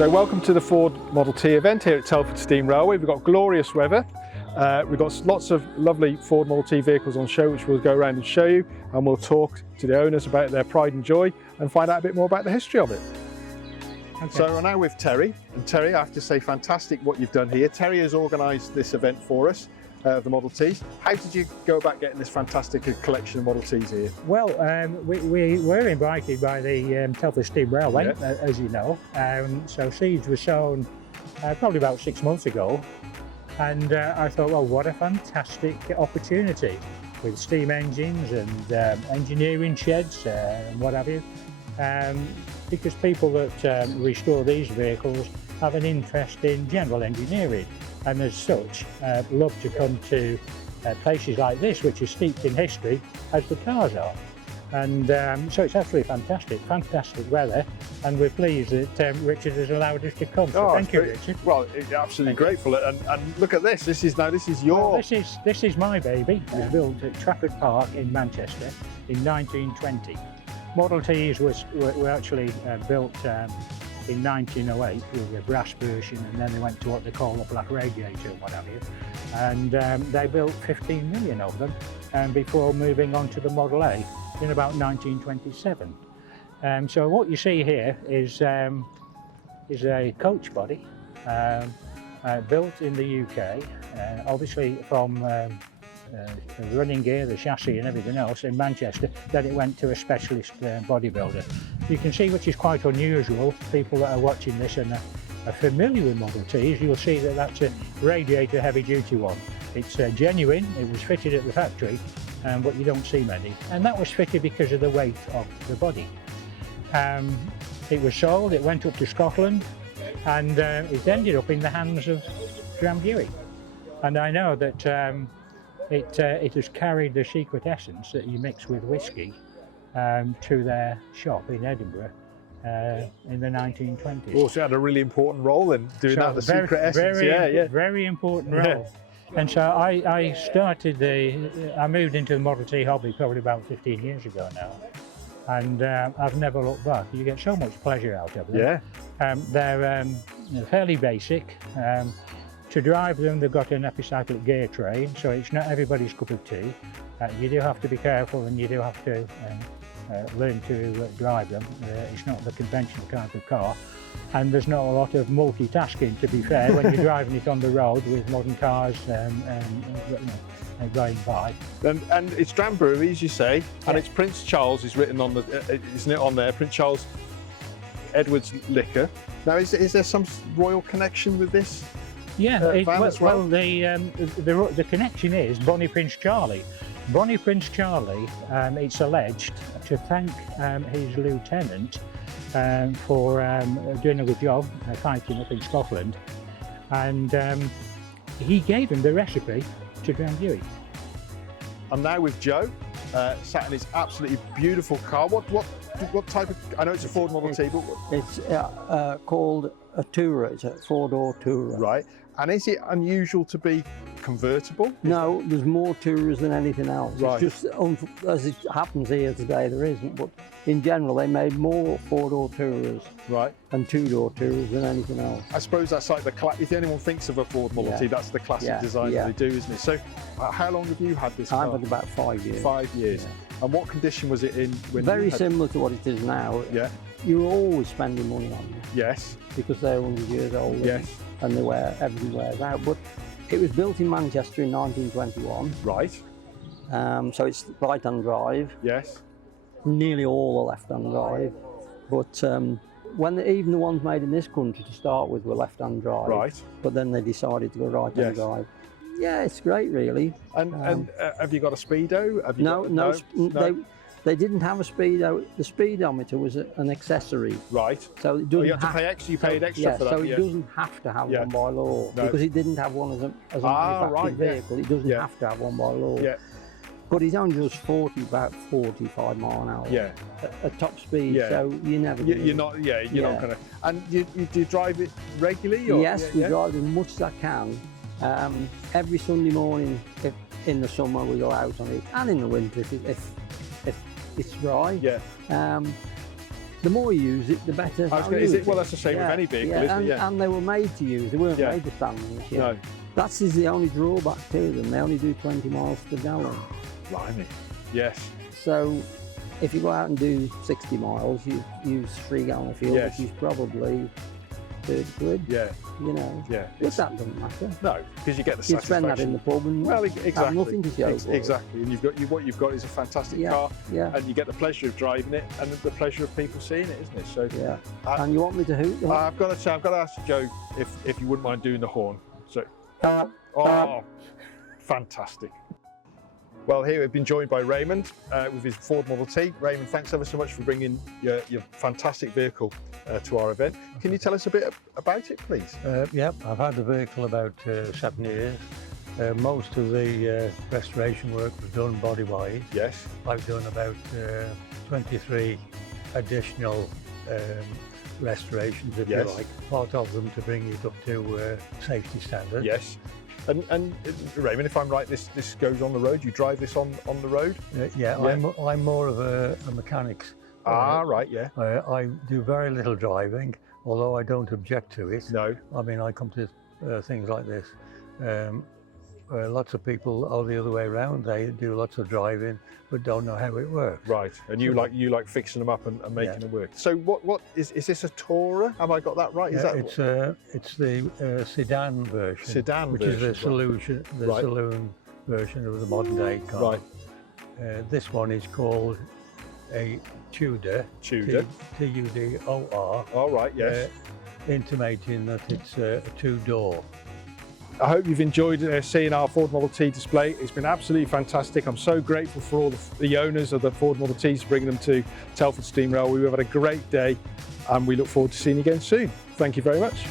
So welcome to the Ford Model T event here at Telford Steam Railway. We've got glorious weather. We've got lots of lovely Ford Model T vehicles on show, which we'll go around and show you, and we'll talk to the owners about their pride and joy and find out a bit more about the history of it. Okay. So we're now with Terry, and Terry, I have to say, fantastic what you've done here. Terry has organised this event for us, the Model Ts. How did you go about getting this fantastic collection of Model Ts here? Well, we were invited by the Telford Steam Railway, Yeah. as you know. So seeds were sown probably about 6 months ago. And I thought, well, what a fantastic opportunity with steam engines and engineering sheds and what have you. Because people that restore these vehicles have an interest in general engineering, and as such love to come to places like this, which are steeped in history as the cars are. And so it's absolutely fantastic weather, and we're pleased that Richard has allowed us to come. So thank you, Richard. Well, absolutely grateful. And look at this. This is your. Well, this is my baby. It was built at Trafford Park in Manchester in 1920. Model Ts were actually built in 1908 with a brass version, and then they went to what they call a black radiator and what have you. And they built 15 million of them before moving on to the Model A in about 1927. So what you see here is a coach body built in the UK, obviously from the running gear, the chassis and everything else in Manchester. Then it went to a specialist bodybuilder. You can see, which is quite unusual, people that are watching this and are familiar with Model Ts, you'll see that that's a radiator heavy duty one. It's genuine, it was fitted at the factory, but you don't see many. And that was fitted because of the weight of the body. It was sold, it went up to Scotland, and it ended up in the hands of Graham Buick. And I know that it has carried the secret essence that you mix with whiskey to their shop in Edinburgh in the 1920s. Also had a really important role in doing that, the secret essence. Very important role. Yeah. And so I moved into the Model T hobby probably about 15 years ago now, and I've never looked back. You get so much pleasure out of them. Yeah. They're fairly basic. To drive them, they've got an epicyclic gear train, so it's not everybody's cup of tea. You do have to be careful, and you do have to learn to drive them. It's not the conventional type of car, and there's not a lot of multitasking, to be fair, when you're driving it on the road with modern cars going by. And it's Dram Brewery, as you say, and it's Prince Charles is written on the, isn't it on there? Prince Charles Edward's Liquor. Now, is there some royal connection with this? Yeah, the connection is Bonnie Prince Charlie. Bonnie Prince Charlie, it's alleged, to thank his lieutenant for doing a good job fighting up in Scotland, and he gave him the recipe to Graham Buick. I'm now with Joe, sat in his absolutely beautiful car. What type of? I know it's a Ford Model T, but it's called a Tourer. It's a four-door Tourer. Right. And is it unusual to be convertible? No, there's more Tourers than anything else. Right. It's just, as it happens here today, there isn't. But in general, they made more four-door Tourers and two-door Tourers than anything else. I suppose that's like if anyone thinks of a Ford Model T, that's the classic design that they do, isn't it? So how long have you had this car? I've had about 5 years. 5 years. Yeah. And what condition was it in when Very similar to what it is now. Yeah. You were always spending money on them. Yes. Because they're 100 years old. Yes. And they wear everywhere out. But it was built in Manchester in 1921. Right. So it's right-hand drive. Yes. Nearly all are left-hand drive. But even the ones made in this country to start with were left-hand drive. Right. But then they decided to go right-hand drive. Yeah, it's great, really. And have you got a speedo? Have you no. They didn't have a speedo. The speedometer was an accessory. Right. So it doesn't you had to pay extra. You paid extra for that. So it doesn't have to have one by law because it didn't have one as a manufactured vehicle. It doesn't have to have one by law. Yeah. But it only does about 45 mile an hour. Yeah. At top speed. Yeah. So you never. You're not. Yeah. You're not gonna. And do you drive it regularly? Or? Yes, we drive as much as I can. Every Sunday morning, in the summer, we go out on it, and in the winter if it's dry. Yeah. The more you use it, the better. Well, that's the same with any vehicle, isn't it? And they were made to use. They weren't made to stand on the ship. No. That's the only drawback to them. They only do 20 miles per gallon. Blimey. Yes. So if you go out and do 60 miles, you use 3 gallon of fuel, which is probably 30 quid. Yeah. You know. Yeah. But that doesn't matter. No, because you get the satisfaction. You spend that in the pub and have nothing to show for. Exactly. And what you've got is a fantastic car. Yeah. And you get the pleasure of driving it and the pleasure of people seeing it, isn't it? So. Yeah. And you want me to hoot? I've got to ask Joe if you wouldn't mind doing the horn. So. Fantastic. Well, here we've been joined by Raymond with his Ford Model T. Raymond, thanks ever so much for bringing your fantastic vehicle to our event. Can you tell us a bit about it, please? Yeah, I've had the vehicle about 7 years. Most of the restoration work was done body-wise. Yes. I've done about 23 additional restorations, if you like, part of them to bring it up to safety standards. Yes. And Raymond, if I'm right, this goes on the road. You drive this on the road? Yeah. I'm more of a mechanics. Right, yeah. I do very little driving, although I don't object to it. No. I mean, I come to things like this. Lots of people are the other way around. They do lots of driving, but don't know how it works. Right, and you like fixing them up and making them work. So what is this a Tourer? Have I got that right? Is that it's the sedan version. Sedan which version, is the saloon version of the modern day car. Right. This one is called a Tudor. Tudor. T-U-D-O-R. All right. Yes. Intimating that it's a 2-door. I hope you've enjoyed seeing our Ford Model T display. It's been absolutely fantastic. I'm so grateful for all the owners of the Ford Model Ts bringing them to Telford Steam Railway. We've had a great day and we look forward to seeing you again soon. Thank you very much.